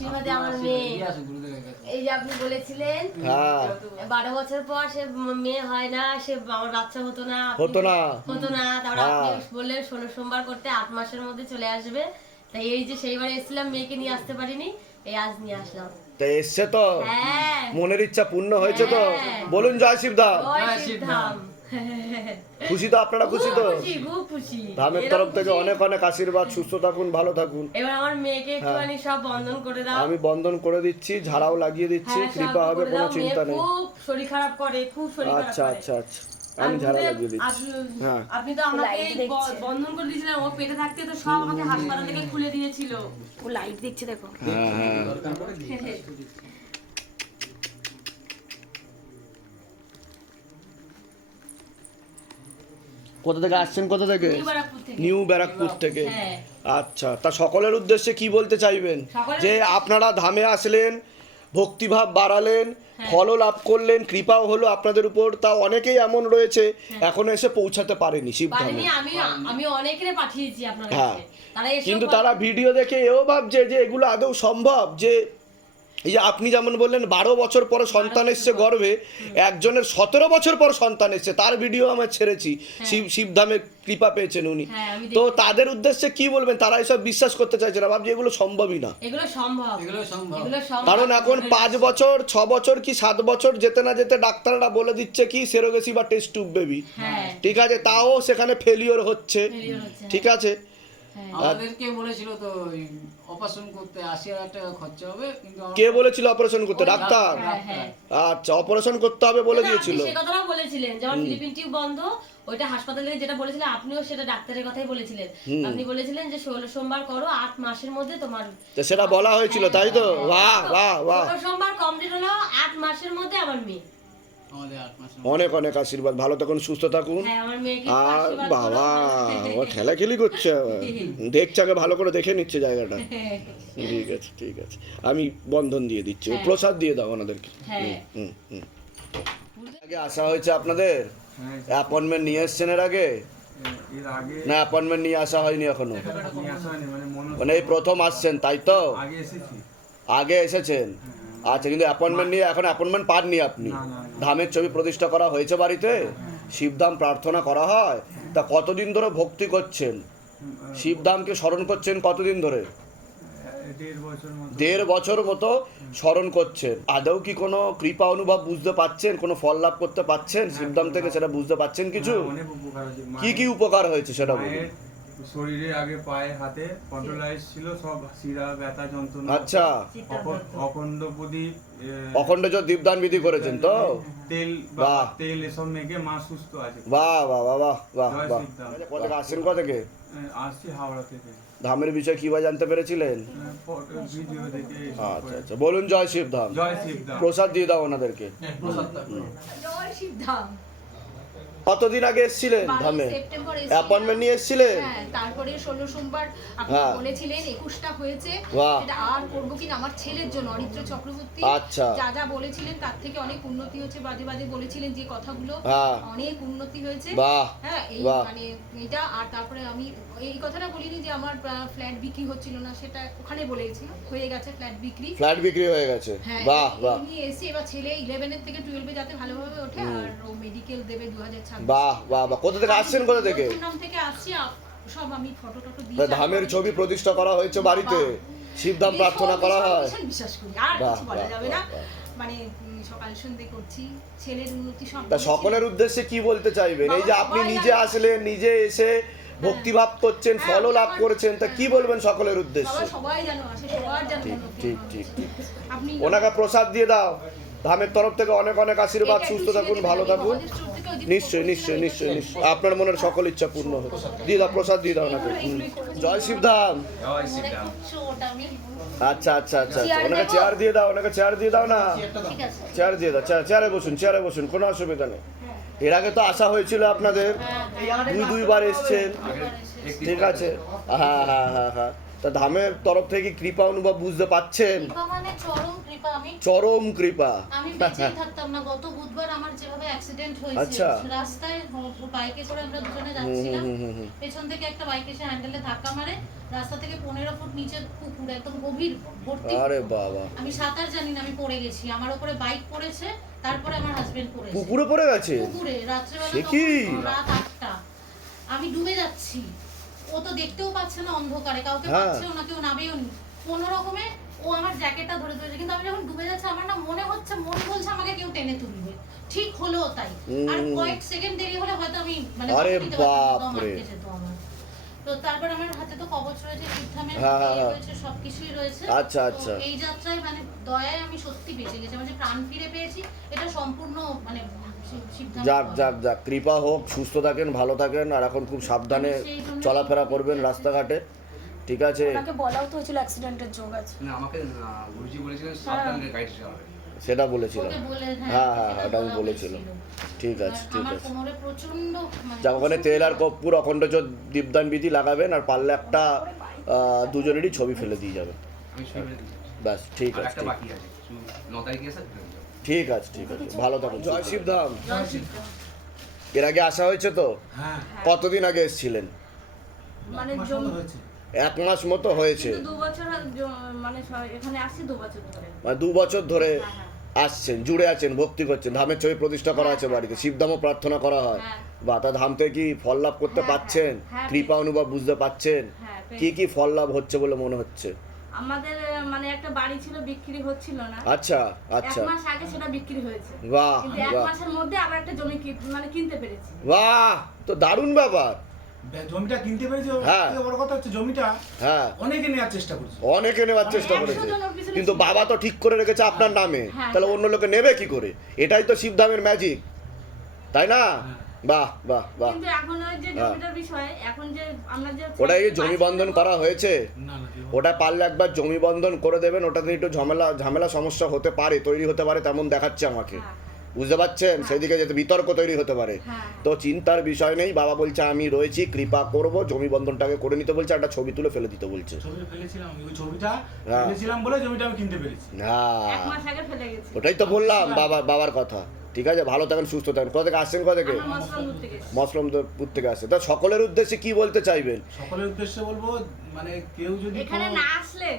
আশীর্বাদে আমার মেয়ে। এই যে আপনি বলেছিলেন হ্যাঁ। বারো বছর পর সে মেয়ে হয় না সে আমার বাচ্চা হতো না হতো না। হতো না। তারপর আপনি। বললেন ষোলো সোমবার করতে আট মাসের মধ্যে চলে আসবে। তাই এই যে সেইবার এসেছিলাম মেয়েকে নিয়ে আসতে পারিনি এই আজ নিয়ে আসলাম। তা এসছে তো? হ্যাঁ। মনের ইচ্ছা পূর্ণ হয়েছে তো। বলুন জয় শিবধাম। জয় জয় শিবধাম। খুশি তো আপনারা খুশি তো? ধামের তরফ থেকে অনেক অনেক আশীর্বাদ সুস্থ থাকুন ভালো থাকুন। এবার আমার মেয়েকে একটুখানি সব বন্ধন করে দাও। আমি বন্ধন করে দিচ্ছি ঝাড়াও লাগিয়ে দিচ্ছি হ্যাঁ, কৃপা হবে কোনো চিন্তা নেই। খুব শরীর খারাপ করে খুব শরীর খারাপ আচ্ছা আচ্ছা আচ্ছা। আমি ঝাড়া লাগিয়ে দিচ্ছি। হ্যাঁ। আপনি তো আমাকে বন্ধন করে দিয়েছিলেন ও পেটে থাকতে তো সব আমাকে হাসপাতাল থেকে খুলে দিয়েছিল। ও লাইট দেখছে দেখো। হ্যাঁ হ্যাঁ। কোথা থেকে আসছেন কোথা থেকে? নিউ ব্যারাকপুর থেকে। হ্যাঁ। আচ্ছা তা সকলের উদ্দেশ্যে কি বলতে চাইবেন? যে আপনারা ধামে আসলেন ভক্তিভাব বাড়ালেন ফলও লাভ করলেন কৃপাও হলো আপনাদের উপর। তা অনেকেই এমন রয়েছে এখনও এসে পৌঁছাতে পারেনি আমি অনেকের পাঠিয়েছি আপনার হ্যাঁ। কিন্তু তারা ভিডিও দেখে এও ভাবছে যে এগুলো আদৌ সম্ভব? যে এই যে আপনি যেমন বললেন বারো বছর পর সন্তান এসছে গর্ভে একজনের সতেরো বছর পর সন্তান এসছে তার ভিডিও আমার ছেড়েছি। শিব শিবধামে কৃপা পেয়েছেন উনি। হ্যাঁ, তো তাদের উদ্দেশ্যে কি বলবেন? তারা এসব বিশ্বাস করতে চাইছে না ভাবছি এগুলো সম্ভবই না। এগুলো সম্ভব। এগুলো সম্ভব। এগুলো সম্ভব। কারণ এখন পাঁচ বছর ছ বছর কি সাত বছর যেতে না যেতে ডাক্তাররা বলে দিচ্ছে কি সেরোগেসি বা টেস্ট টুব বেবি হ্যাঁ। ঠিক আছে তাও সেখানে ফেলিওর হচ্ছে। ঠিক আছে? হ্যাঁ। আমাদেরকে বলেছিল তো অপারেশন করতে আশি হাজার টাকা খরচা হবে কিন্তু কে বলেছিল অপারেশন করতে? ডাক্তার? হ্যাঁ, হ্যাঁ। আচ্ছা অপারেশন করতে হবে বলে দিয়েছিল। সে কথাটাও বলেছিলেন যেমন ফিলিপিন টিউব বন্ধ ওইটা হাসপাতালে যেটা বলেছিলেন আপনিও সেটা ডাক্তারের কথাই বলেছিলেন। আপনি বলেছিলেন যে ষোলো সোমবার করো আট মাসের মধ্যে তোমার সেটা বলা হয়েছিল তাই তো? বাহ বাহ বাহ। সোমবার কমপ্লিট হলো আট মাসের মধ্যে আমার মেয়ে। অনেক অনেক আশীর্বাদ। ভালো থাকুন সুস্থ থাকুন। হ্যাঁ আর বাবা ও খেলাখেলি করছে। দেখছে আগে ভালো করে দেখে নিচ্ছে জায়গাটা। ঠিক আছে ঠিক আছে। আমি বন্ধন দিয়ে দিচ্ছি। ও প্রসাদ দিয়ে দাও ওনাদেরকে হ্যাঁ। হুম হুম আগে আসা হয়েছে আপনাদের? অ্যাপয়েন্টমেন্ট নিয়ে এসছেন এর আগে? না অ্যাপয়েন্টমেন্ট নিয়ে আসা হয়নি এখনও। মানে মানে এই প্রথম আসছেন তাই তো? আগে এসেছেন? আচ্ছা কিন্তু অ্যাপয়েন্টমেন্ট নিয়ে এখন অ্যাপয়েন্টমেন্ট পাননি আপনি। ধামের ছবি প্রতিষ্ঠা করা হয়েছে বাড়িতে? শিবধাম প্রার্থনা করা হয়? তা কতদিন ধরে ভক্তি করছেন? শিবধামকে স্মরণ করছেন কতদিন ধরে? দেড় বছর মতো। স্মরণ করছেন। আদৌ কি কোনো কৃপা অনুভব বুঝতে পাচ্ছেন? কোনো ফল লাভ করতে পাচ্ছেন শিবধাম থেকে সেটা বুঝতে পাচ্ছেন কিছু? হ্যাঁ, কি কি উপকার হয়েছে সেটা বলুন। শরীরে আগে পায়ে হাতে কন্ট্রোলাইজ ছিল সব শিরা ব্যথা যন্ত্রণা আচ্ছা। অখণ্ড প্রদীপ অখণ্ড যে দীপদান বিধি করেছেন তো? তেল বা তেল এসব মেখে মা সুস্থ আছে। বাহ বাহ বাহ বাহ বাহ বাহ। আসছেন কোথা থেকে? আসছি হাওড়া থেকে। ধামের বিষয়ে কীভাবে জানতে পেরেছিলেন? আচ্ছা আচ্ছা। বলুন জয় শিবধাম জয় শিবধাম প্রসাদ দিয়ে দাও ওনাদেরকে। জয় শিবধাম কতদিন আগে এসেছিলেন ধামে? অ্যাপয়েন্টমেন্ট নিয়ে এসেছিলেন? হ্যাঁ তারপরে ষোলো সোমবার আপনি হ্যাঁ। বলেছিলেন একুশটা হয়েছে। এটা আর করব কিনা আমার ছেলের জন্য অরিত্র চক্রবর্তী। আচ্ছা। যা যা বলেছিলেন তার থেকে অনেক উন্নতি হয়েছে। বাজে বাজে বলেছিলেন যে কথাগুলো হ্যাঁ। অনেক উন্নতি হয়েছে। বাহ। হ্যাঁ এই মানে এটা আর তারপরে আমি এই কথাটা বলিনি যে আমার ফ্ল্যাট বিক্রি হচ্ছিল না সেটা ওখানে বলেছি হয়ে গেছে ফ্ল্যাট বিক্রি। ফ্ল্যাট বিক্রি হয়ে গেছে। বাহ বাহ। নিয়ে এসে এবার ছেলে ইলেভেনের থেকে টুয়েলভে যাতে ভালোভাবে ওঠে আর ও মেডিকেল দেবে দু হাজার বাহ বাহ বাহ। কোথা থেকে আসছেন কোথা থেকে? থেকে আসছি সব আমি ফটো টটো দিয়ে তা ধামের ছবি প্রতিষ্ঠা করা হয়েছে বাড়িতে? শিবধাম প্রার্থনা করা হয়? বিশ্বাস করি আর কিছু বলা যাবে না। মানে সকাল সন্ধে করছি ছেলের উন্নতি তা সকলের উদ্দেশ্যে কি বলতে চাইবেন? এই যে আপনি নিজে। আসলেন নিজে এসে ভক্তিভাব করছেন হ্যাঁ, ফলও লাভ করেছেন তা কি বলবেন সকলের উদ্দেশ্যে? সবাই সবাই জানো আসে সবার যেন ঠিক ঠিক ঠিক ঠিক। আপনি ওনাকে প্রসাদ দিয়ে দাও। ধামের তরফ থেকে অনেক অনেক আশীর্বাদ। সুস্থ থাকুন ভালো থাকুন। মহাদেব স্টোর থেকে ওই যে নিশ্চয়ই নিশ্চয়ই নিশ্চয়ই নিশ্চয়ই। আপনার মনের সকল ইচ্ছা পূর্ণ হোক। দিয়ে দাও প্রসাদ দিয়ে দাও ওনাকে। হুম। জয় শিবধাম। জয় আচ্ছা আচ্ছা আচ্ছা আচ্ছা। ওনাকে চেয়ার দিয়ে দাও ওনাকে চেয়ার দিয়ে দাও না। চেয়ার দিয়ে দাও। চেয়ার চেয়ারে বসুন চেয়ারে বসুন কোনো অসুবিধা নেই। এর আগে তো আসা হয়েছিল আপনাদের। দুই দুইবার এসছেন। ঠিক আছে। হ্যাঁ হ্যাঁ হ্যাঁ হ্যাঁ। তা ধামের তরফ থেকে কৃপা অনুভব বুঝতে পাচ্ছেন? মানে চরম কৃপা আমি। বেঁচেই থাকতাম না। গত বুধবার আমার যেভাবে অ্যাক্সিডেন্ট হয়েছে আচ্ছা। রাস্তায় বাইকে করে আমরা দুজনে যাচ্ছিলাম। পেছন থেকে একটা বাইক এসে হ্যান্ডেলে ধাক্কা মারে। রাস্তা থেকে পনেরো ফুট নিচে পুকুর একদম গভীর ভর্তি আরে বাবা। আমি সাঁতার জানি না আমি পড়ে গেছি। আমার উপরে বাইক পড়েছে তারপরে আমার হাজবেন্ড পড়েছে। পুকুরে পড়ে গেছে? পুকুরে রাত্রেবেলা কি? রাত আটটা। আমি ডুবে যাচ্ছি। ও তো দেখতেও পাচ্ছে না অন্ধকারে কাউকে হ্যাঁ। পাচ্ছেও না কেউ নাবেও নি কোনো রকমে ও আমার জ্যাকেটটা ধরে ধরেছে কিন্তু আমি যখন ডুবে যাচ্ছি আমার না মনে হচ্ছে মন বলছে আমাকে কেউ টেনে তুলবে ঠিক হলো তাই আর কয়েক সেকেন্ড দেরি হলে হয়তো আমি মানে আরে যেত আমার। তো তারপর আমার হাতে তো কবচ রয়েছে সিদ্ধামের হ্যাঁ, হ্যাঁ, হ্যাঁ। রয়েছে সবকিছুই রয়েছে আচ্ছা, আচ্ছা। এই যাত্রায় মানে দয়ায় আমি সত্যি বেঁচে গেছি যে প্রাণ ফিরে পেয়েছি এটা সম্পূর্ণ মানে যাক যাক যাক কৃপা হোক সুস্থ থাকেন ভালো থাকেন আর এখন খুব সাবধানে চলাফেরা করবেন রাস্তাঘাটে। ঠিক আছে? বলাও তো হয়েছিল অ্যাক্সিডেন্টের যোগ আছে। না আমাকে গুরুজি বলেছিলেন সাবধানে গাইড চালাবে সেটা বলেছিলাম। হ্যাঁ, হ্যাঁ, ওটা আমি বলা বলেছিল। ঠিক আছে ঠিক আছে। কোমরে প্রচণ্ড মানে যাক ওখানে তেল আর কর্পূর অখণ্ড দীপদান বিধি লাগাবেন আর পারলে একটা দুজনেরই ছবি ফেলে দিয়ে যাবেন। ব্যাস ঠিক আছে একটা ঠিক- আছে। ন তারিখে। ঠিক আছে ঠিক আছে। ভালো থাকুন জয় শিবধাম জয় এর আগে আসা হয়েছে তো? হ্যাঁ। কতদিন আগে এসেছিলেন? মানে এক মাস মতো হয়েছে। দু বছর মানে দু বছর ধরে। মানে দু বছর ধরে হ্যাঁ, হ্যাঁ। আসছেন জুড়ে আছেন ভক্তি করছেন ধামের ছবি প্রতিষ্ঠা করা আছে বাড়িতে শিবধামও প্রার্থনা করা হয়। বা তা ধাম থেকে কি ফল লাভ করতে পাচ্ছেন? কৃপা অনুভব বুঝতে পাচ্ছেন? কি কি ফল লাভ হচ্ছে বলে মনে হচ্ছে? আমাদের মানে একটা বাড়ি ছিল বিক্রি হচ্ছিল না। আচ্ছা আচ্ছা। এক মাস আগে সেটা বিক্রি হয়েছে। বাহ কিন্তু এক মাসের মধ্যে আবার একটা জমি মানে কিনতে পেরেছি। বাহ তো দারুণ ব্যাপার। জমিটা কিনতে পেরেছি হ্যাঁ। বড় কথা হচ্ছে জমিটা হ্যাঁ। অনেকে নেওয়ার চেষ্টা করছে। অনেকে নেওয়ার চেষ্টা করেছে। কিন্তু বাবা তো ঠিক করে রেখেছে আপনার নামে। হ্যাঁ, তাহলে হ্যাঁ। অন্য লোকে নেবে কি করে? এটাই তো শিবধামের ম্যাজিক তাই না? বাহ বাহ বাহ। কিন্তু এখন ওই যে হ্যাঁ। জমিটার বিষয়ে এখন যে আমরা যে ওটা এই জমি বন্ধন করা হয়েছে? না না ওটা পারলে একবার জমি বন্ধন করে দেবেন ওটাতে একটু ঝামেলা ঝামেলা সমস্যা হতে পারে তৈরি হতে পারে তেমন দেখাচ্ছে আমাকে। হ্যাঁ, বুঝতে পারছেন? সেদিকে যাতে বিতর্ক তৈরি হতে পারে। হ্যাঁ। তো চিন্তার বিষয় নেই বাবা বলছে আমি রয়েছি কৃপা করব জমি বন্ধনটাকে করে নিতে বলছে একটা ছবি তুলে ফেলে দিতে বলছে। ছবিটা ফেলেছিলাম আমি ওই ছবিটা হ্যাঁ। বলে জমিটা আমি কিনতে পেরেছি। হ্যাঁ। এক মাস আগে ফেলে গেছি। ওটাই তো বললাম বাবা বাবার কথা। ঠিক আছে ভালো থাকেন সুস্থ থাকেন। কোথা থেকে আসছেন কোথা থেকে? মসলমপুর থেকে আসছে তা সকলের উদ্দেশ্যে কি বলতে চাইবেন? সকলের উদ্দেশ্যে বলব মানে কেউ যদি এখানে না আসলে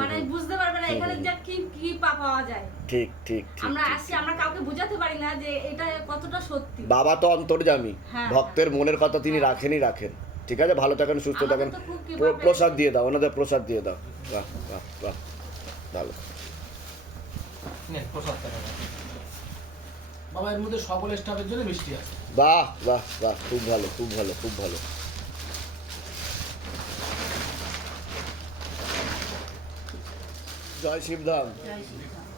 মানে বুঝতে পারবে না এখানে যে কি কি পা পাওয়া যায়। ঠিক ঠিক ঠিক আমরা। আসছি আমরা কাউকে বোঝাতে পারি না যে এটা কতটা সত্যি। বাবা তো অন্তর্জামী। হ্যাঁ, ভক্তের মনের কথা তিনি রাখেনই রাখেন। ঠিক আছে ভালো থাকেন সুস্থ থাকেন। প্রসাদ দিয়ে দাও ওনাদের প্রসাদ দিয়ে দাও। বাহ বাহ বাহ ভালো। বাবা এর মধ্যে সকল স্টাফের জন্য মিষ্টি আছে। বাহ বাহ বাহ খুব ভালো খুব ভালো খুব ভালো। জয় শিবধাম।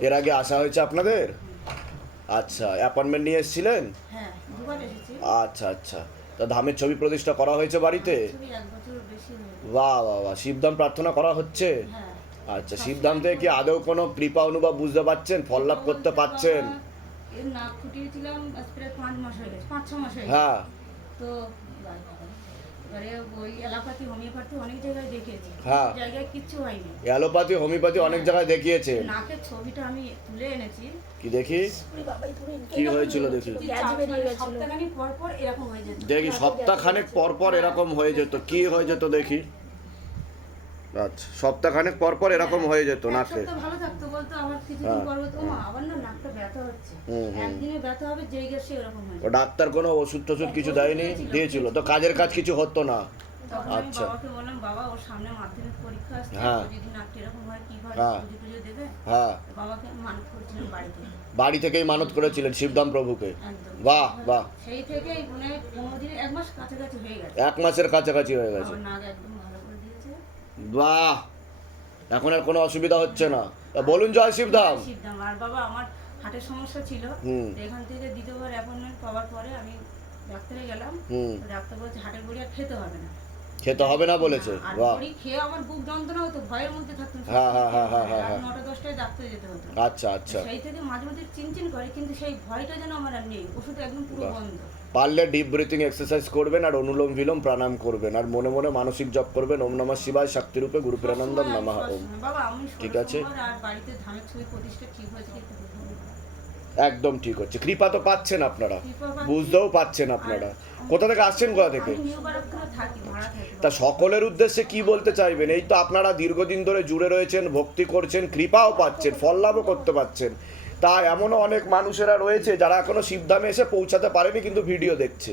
এর আগে আসা হয়েছে আপনাদের? আচ্ছা অ্যাপয়েন্টমেন্ট নিয়ে এসেছিলেন? হ্যাঁ দুবার এসেছি। আচ্ছা আচ্ছা। তা ধামের ছবি প্রতিষ্ঠা করা হয়েছে বাড়িতে? বছর বাহ বাহ বাহ শিবধাম প্রার্থনা করা হচ্ছে? হ্যাঁ। আচ্ছা শিবধাম থেকে কি আদৌ কোনো কৃপা অনুভব বুঝতে পারছেন ফল লাভ করতে পাচ্ছেন? এর নাক ফুটিয়েছিলাম প্রায় পাঁচ মাস হয়ে গেছে পাঁচ ছ মাস হয়ে গেছে। হ্যাঁ। তো এবারে ওই এলাকাতে হোমিওপ্যাথি অনেক জায়গায় দেখিয়েছি হ্যাঁ। জায়গায় কিচ্ছু হয়নি। অ্যালোপ্যাথি হোমিওপ্যাথি অনেক জায়গায় দেখিয়েছেন নাকের ছবিটা আমি তুলে এনেছি। কি দেখি? কি হয়েছিল দেখি? সপ্তাহখানি পর পর এরকম হয়ে যেত। দেখি সপ্তাহখানেক পর পর এরকম হয়ে যেত। কি হয়ে যেত দেখি? আচ্ছা সপ্তাহখানেক পর পর এরকম হয়ে যেত নাকে ভালো থাকতো বলতো আমার কিছুদিন হ্যাঁ। পর বলতো "ওমা, আবার না নাকটা ব্যথা হচ্ছে। একদিনে ব্যথা হবে যেই গেছে এরকম হয়ে ও ডাক্তার কোনো ওষুধ টষুধ কিছু দেয়নি? দিয়েছিল তো কাজের কাজ কিছু হতো না? আচ্ছা। বাবাকে বললাম বাবা ওর সামনে মাধ্যমিক পরীক্ষা আসছে হ্যাঁ। যদি নাকটা এরকম হয় কি হয় হ্যাঁ। পুজো টুজো দেবে? হ্যাঁ। বাবাকে মানত করেছিলাম বাড়িতে বাড়ি থেকেই মানত করেছিলেন শিবধাম প্রভুকে? বাহ বাহ। সেই থেকে মানে পনেরো দিন এক মাস কাছাকাছি হয়ে গেছে। এক মাসের কাছাকাছি হয়ে গেছে। নাক একদম বাহ এখন আর কোনো অসুবিধা হচ্ছে না। বলুন জয় শিবধাম। সিদ্ধাম আর বাবা আমার হার্টের সমস্যা ছিল। এখান থেকে দ্বিতীয়বার অ্যাপয়েন্টমেন্ট পাওয়ার পরে আমি ডাক্তারে গেলাম। ডাক্তার বলছে হার্টের বড়ি আর খেতে হবে না। খেতে হবে না বলেছে। আর বাহ। খেয়ে আমার বুক যন্ত্রণা হতো ভয়ের মধ্যে থাকতাম হ্যাঁ, হ্যাঁ, হ্যাঁ, হ্যাঁ, হ্যাঁ, হ্যাঁ। নটা দশটায় ডাক্তারে যেতে হতো। আচ্ছা আচ্ছা। সেই থেকে মাঝে মাঝে চিনচিন করে কিন্তু সেই ভয়টা যেন আমার আর নেই ওষুধ একদম পুরো বন্ধ। পারলে ডিপ ব্রিথিং এক্সারসাইজ করবেন আর অনুলোম বিলোম প্রাণায়াম করবেন। আর মনে মনে মানসিক জপ করবেন। ওম নমঃ শিবায় শক্তিরূপে গুরু প্রানন্দম সবসময় নমঃ ওম। ঠিক আছে। আর বাড়িতে ধানের ছবি প্রতিষ্ঠা ঠিক হয়েছে কি একটু বলুন। একদম ঠিক হচ্ছে। কৃপা তো পাচ্ছেন আপনারা। বুঝতেও পাচ্ছেন আপনারা। কোথা থেকে আসছেন কোথা থেকে। তা সকলের উদ্দেশ্যে কি বলতে চাইবেন? এই তো আপনারা দীর্ঘদিন ধরে জুড়ে রয়েছেন ভক্তি করছেন কৃপাও পাচ্ছেন ফল লাভও করতে পাচ্ছেন। তা এমনও অনেক মানুষেরা রয়েছে যারা এখনও শিবধামে এসে পৌঁছাতে পারেনি কিন্তু ভিডিও দেখছে।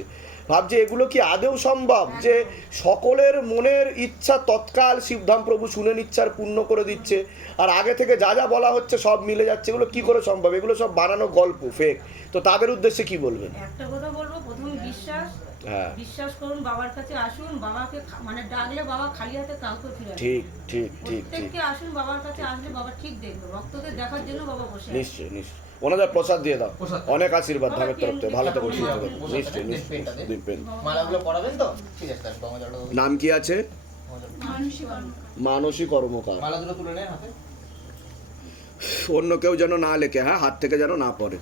ভাবছে এগুলো কি আদেও সম্ভব? যে সকলের মনের ইচ্ছা তৎকাল শিবধাম প্রভু শুনে নিচ্ছে আর পূর্ণ করে দিচ্ছে। আর আগে থেকে যা যা বলা হচ্ছে সব মিলে যাচ্ছে। এগুলো কি করে সম্ভব? এগুলো সব বানানো গল্প ফেক তো তাদের উদ্দেশ্যে কি বলবেন? একটা কথা বলব প্রথম বিশ্বাস। হ্যাঁ। বিশ্বাস করুন বাবার কাছে আসুন বাবাকে মানে ডাকলে বাবা খালি হাতে কাউকে ফিরে ঠিক ঠিক ঠিক আসুন বাবার কাছে আসলে বাবা ঠিক দেখবে। ভক্তদের দেখার জন্য বাবা বসে আছে। নিশ্চয়ই নিশ্চয়ই। ওনাদের প্রসাদ দিয়ে দাও। অনেক আশীর্বাদ ধামের তরফ থেকে। ভালো থেকে সুস্থ থাকো। নিশ্চয়ই নিশ্চয়ই। পেনটা মালাগুলো পরাবেন তো? ঠিক আছে তাহলে গঙ্গাজলটা নাম কি আছে? মানসী কর্মকার। মালা তুলে নেন হাতে। অন্য কেউ যেন না লেখে হ্যাঁ? হাত থেকে যেন না পড়ে।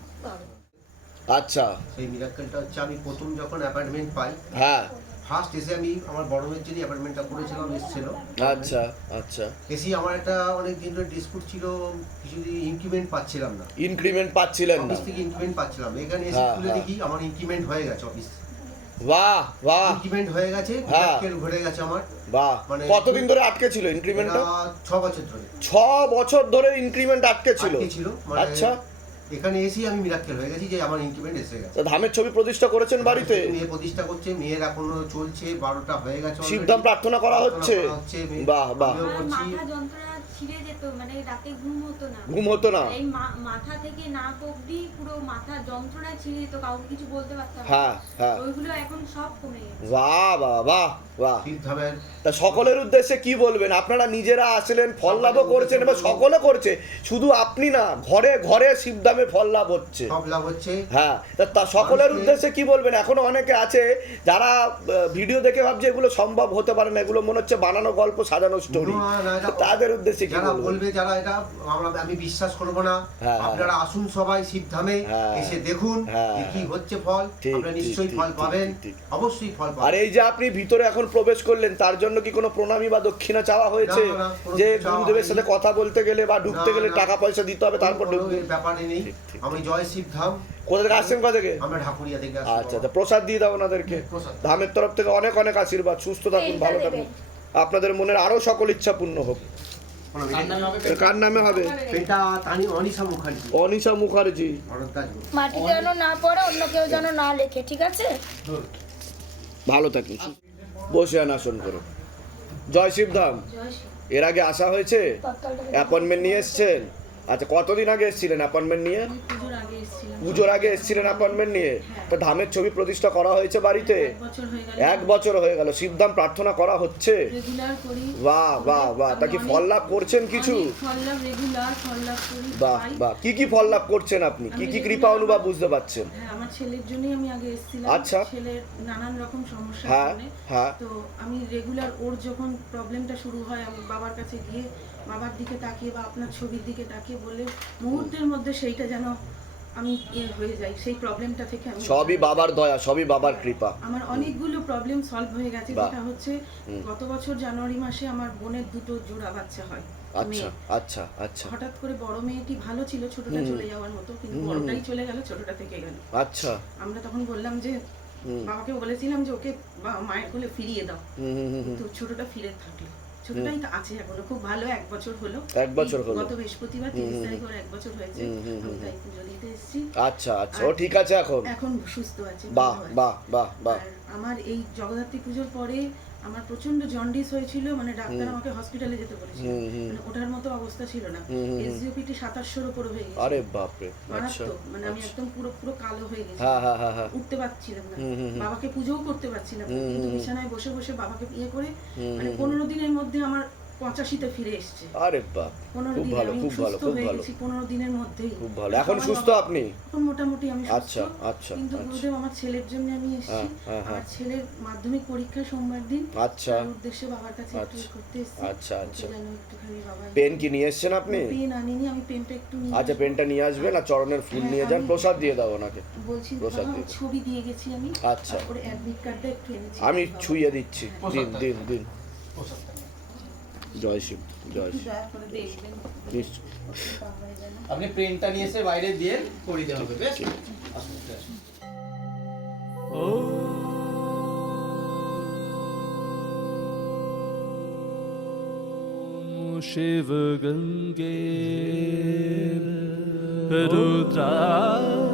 আচ্ছা। সেই মিরাক্কেলটা হচ্ছে আমি প্রথম যখন অ্যাপয়েন্টমেন্ট পাই হ্যাঁ। ফার্স্ট এসে আমি আমার বড় মেয়ের জন্য অ্যাপয়েন্টমেন্টটা করেছিলাম এসেছিল। আচ্ছা আচ্ছা। এসে আমার একটা অনেক দিন ধরে ডিসপুট ছিল কিছুদিন ইনক্রিমেন্ট পাচ্ছিলাম না। ইনক্রিমেন্ট পাচ্ছিলেন না। অফিস থেকে ইনক্রিমেন্ট পাচ্ছিলাম এখানে এসে হ্যাঁ, খুলে হ্যাঁ। দেখি আমার ইনক্রিমেন্ট হয়ে গেছে অফিস বাহ বাহ। ইনক্রিমেন্ট হয়ে গেছে হ্যাঁ। মিরাক্কেল ঘুরে গেছে আমার। বাহ। মানে- কতদিন ধরে আটকে ছিল ইনক্রিমেন্টটা এটা ছ বছর ধরে। ছ বছর ধরে ইনক্রিমেন্ট আটকে ছিল। আটকে ছিল মানে আচ্ছা। এখানে এসেই আমি মিরাক্কেল হয়ে গেছি যে আমার ইনক্রিমেন্ট এসে গেছে। ধামের ছবি প্রতিষ্ঠা করেছেন বাড়িতে? মেয়ে প্রতিষ্ঠা করছে মেয়ের এখনও চলছে বারোটা হয়ে গেছে। শিবধাম প্রার্থনা করা হচ্ছে? হচ্ছে, বাহ বাহ। যন্ত্রণা ছিঁড়ে যেত মানে রাতে ঘুম হতো না। ঘুম হতো না। এই মাথা থেকে নাক অব্দি পুরো মাথা যন্ত্রণায় ছিঁড়ে যেত কাউকে কিছু বলতে পারতাম হ্যাঁ হ্যাঁ। ওইগুলো এখন সব কমে গেছে। বাহ বাহ বাহ বাহ। তা সকলের উদ্দেশ্যে কি বলবেন? আপনারা নিজেরা আসলেন ফল লাভও করছেন এবং সকলে করছে। শুধু আপনি না ঘরে ঘরে শিবদামে ফল লাভ হচ্ছে। লাভ হ্যাঁ তা তা সকলের উদ্দেশ্যে কি বলবেন? এখনও অনেকে আছে যারা ভিডিও দেখে ভাবছে এগুলো সম্ভব হতে পারে না এগুলো মনে হচ্ছে বানানো গল্প সাজানো স্টোরি তাদের উদ্দেশ্যে যারা বলবে যারা এটা আমরা আমি বিশ্বাস করব না। হ্যাঁ, আপনারা আসুন সবাই শিবধামে হ্যাঁ, এসে দেখুন হ্যাঁ, কি হচ্ছে ফল। আপনারা নিশ্চয়ই ফল পাবেন। অবশ্যই ফল আর এই যে আপনি ভিতরে এখন প্রবেশ করলেন তার জন্য কি কোনো প্রণামী বা দক্ষিণা চাওয়া হয়েছে? যে গুরুদেবের সাথে কথা বলতে গেলে বা ঢুকতে গেলে টাকা পয়সা দিতে হবে তারপর এর নেই। আমি জয় শিবধাম কোথা থেকে আসছেন কোথা থেকে? আমরা ঢাকুরিয়া থেকে আসছি আচ্ছা তা প্রসাদ দিয়ে দাও ওনাদেরকে। ধামের তরফ থেকে অনেক অনেক আশীর্বাদ। সুস্থ থাকুন ভালো থাকুন। আপনাদের মনের আরও সকল ইচ্ছা পূর্ণ হোক। কার নামে হবে? এর কার নামে হবে? এটা তানি অনিশা মুখার্জি। অনিশা মুখার্জি। ভরদ্বাজ যেন না পড়ে অন্য কেউ যেন না লেখে ঠিক আছে? ভালো থাকিস বসে আন আসন করে। জয় শিবধাম। এর আগে আসা হয়েছে? অ্যাপয়েন্টমেন্ট নিয়ে এসছেন? আচ্ছা কতদিন আগে এসেছিলেন অ্যাপয়েন্টমেন্ট নিয়ে? পুজোর আগে এসেছিলেন অ্যাপয়েন্টমেন্ট নিয়ে? তো ধামের ছবি প্রতিষ্ঠা করা হয়েছে বাড়িতে? এক বছর হয়ে গেল। শিবধাম প্রার্থনা করা হচ্ছে? বাহ বাহ বাহ। তা কি ফল লাভ করছেন কিছু? বাহ বাহ। কি কি ফল লাভ করছেন আপনি? কি কি কৃপা অনুভব বুঝতে পারছেন? হ্যাঁ আমার ছেলের জন্যই আমি আগে এসেছিলাম। আচ্ছা। ছেলের নানান রকম সমস্যা হ্যাঁ হ্যাঁ। তো আমি রেগুলার ওর যখন প্রবলেমটা শুরু হয় আমি বাবার কাছে গিয়ে বাবার দিকে তাকিয়ে বা আপনার ছবির দিকে তাকিয়ে বলে মুহূর্তের মধ্যে সেইটা যেন আমি ইয়ে হয়ে যাই সেই প্রবলেমটা থেকে আমি সবই বাবার দয়া সবই বাবার কৃপা। আমার অনেকগুলো প্রবলেম সলভ হয়ে গেছে যেটা হচ্ছে গত বছর জানুয়ারি মাসে আমার বোনের দুটো জোড়া বাচ্চা হয় আচ্ছা আচ্ছা আচ্ছা। হঠাৎ করে বড় মেয়েটি ভালো ছিল ছোটটা চলে যাওয়ার মতো কিন্তু বড়টাই চলে গেল ছোটটা থেকে গেল। আচ্ছা। আমরা তখন বললাম যে বাবাকে বলেছিলাম যে ওকে মায়ের কোলে ফিরিয়ে দাও। হুম হুম হুম হুম। তো ছোটটা ফিরে থাকল। ছোটটাই তো আছে এখনও খুব ভালো এক বছর হলো। এক বছর হলো। গত বৃহস্পতিবার তিরিশ তারিখ ওর এক বছর হয়েছে আমি তাই পুজো দিতে এসেছি। আচ্ছা আচ্ছা। ও ঠিক আছে এখন? এখন সুস্থ আছে বাহ বাহ বাহ বাহ। আমার এই জগদ্ধাত্রী পুজোর পরে আমার প্রচণ্ড জন্ডিস হয়েছিল মানে ডাক্তার আমাকে হসপিটালে যেতে বলেছিল। মানে ওঠার মতো অবস্থা ছিল না। এসজিওপিটি সাতাশশোর উপরে হয়ে গেছে। আরে বাপরে রে মারাত্মক মানে আমি আচ্ছা। একদম পুরো পুরো কালো হয়ে গেছি। হ্যাঁ হ্যাঁ হ্যাঁ উঠতে পারছিলাম না। বাবাকে পুজোও করতে পারছিলাম না। কিন্তু বিছানায় বসে বসে বাবাকে ইয়ে করে মানে হুম, পনেরো দিনের মধ্যে আমার পঁচাশিতে ফিরে এসছে। আরে বাহ খুব ভালো খুব ভালো খুব ভালো। পনেরো দিনের মধ্যেই। খুব ভালো। এখন সুস্থ আপনি? এখন মোটামুটি আমি আচ্ছা, আচ্ছা, কিন্তু আচ্ছা। গুরুদেব আমার ছেলের জন্য আমি এসেছি। হ্যাঁ, হ্যাঁ, হ্যাঁ। আমার ছেলের মাধ্যমিক পরীক্ষা সোমবার দিন। আচ্ছা। উদ্দেশ্যে বাবার কাছে একটু আচ্ছা, করতে এসেছি। আচ্ছা, আচ্ছা। পেন কি নিয়ে এসছেন আপনি? পেন আনিনি আমি পেনটা একটু নিয়ে আচ্ছা পেনটা নিয়ে আসবেন আর চরণের ফুল হ্যাঁ, নিয়ে যান। প্রসাদ দিয়ে দাও ওনাকে। বলছি প্রসাদ দিয়ে ছবি দিয়ে গেছি আমি। আচ্ছা। তারপরে অ্যাডমিট কার্ডটা একটু এনেছি। আমি। ছুঁয়ে দিচ্ছি। দিন। দিন দিন। প্রসাদটা নিয়ে। জয় শিব জয় শিব আপনি প্রিন্টটা নিয়ে এসে বাইরে দিয়ে করে দেওয়া হবে বেশ ও Shiva Gange Rudra